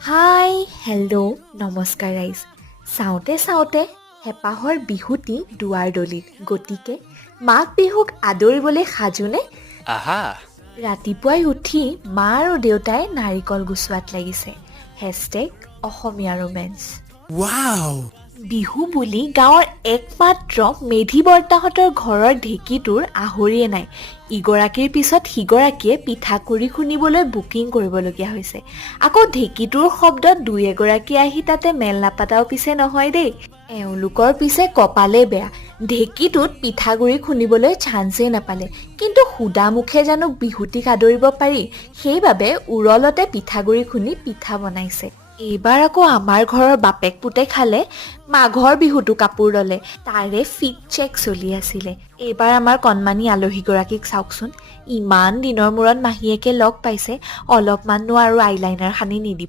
hi hello' নমস্কাৰ ৰাইজ চাওঁতে চাওঁতে হেঁপাহৰ বিহুটি দুৱাৰ দলিল গতিকে মাঘ বিহুক আদৰিবলৈ সাজুনে আহা ৰাতিপুৱাই উঠি মা আৰু দেউতাই নাৰিকল গুচোৱাত লাগিছে হেছটেগ অসমীয়া ৰোমেন্স ৱাও বিহু বুলি গাঁৱৰ একমাত্ৰ মেধি বৰ্তাহঁতৰ ঘৰৰ ঢেঁকীটোৰ আহৰিয়ে নাই ইগৰাকীৰ পিছত সিগৰাকীয়ে পিঠাগুড়ি খুন্দিবলৈ বুকিং কৰিবলগীয়া হৈছে আকৌ ঢেঁকীটোৰ শব্দত দুই এগৰাকী আহি তাতে মেল নাপাতাও পিছে নহয় দেই এওঁলোকৰ পিছে কপালে বেয়া ঢেঁকীটোত পিঠাগুড়ি খুন্দিবলৈ চান্সেই নাপালে কিন্তু সুদা মুখে জানো বিহুটিক আদৰিব পাৰি সেইবাবে উৰলতে পিঠাগুড়ি খুন্দি পিঠা বনাইছে এইবাৰ আকৌ আমাৰ ঘৰৰ বাপেক পুতে খালে মাঘৰ বিহুটো কাপোৰ ল'লে তাৰে ফিট চেক চলি আছিলে এইবাৰ আমাৰ কণমানি আলহীগৰাকীক চাওকচোন ইমান দিনৰ মূৰত মাহীয়েকে লগ পাইছে অলপমাননো আৰু আইলাইনাৰ সানি নিদিব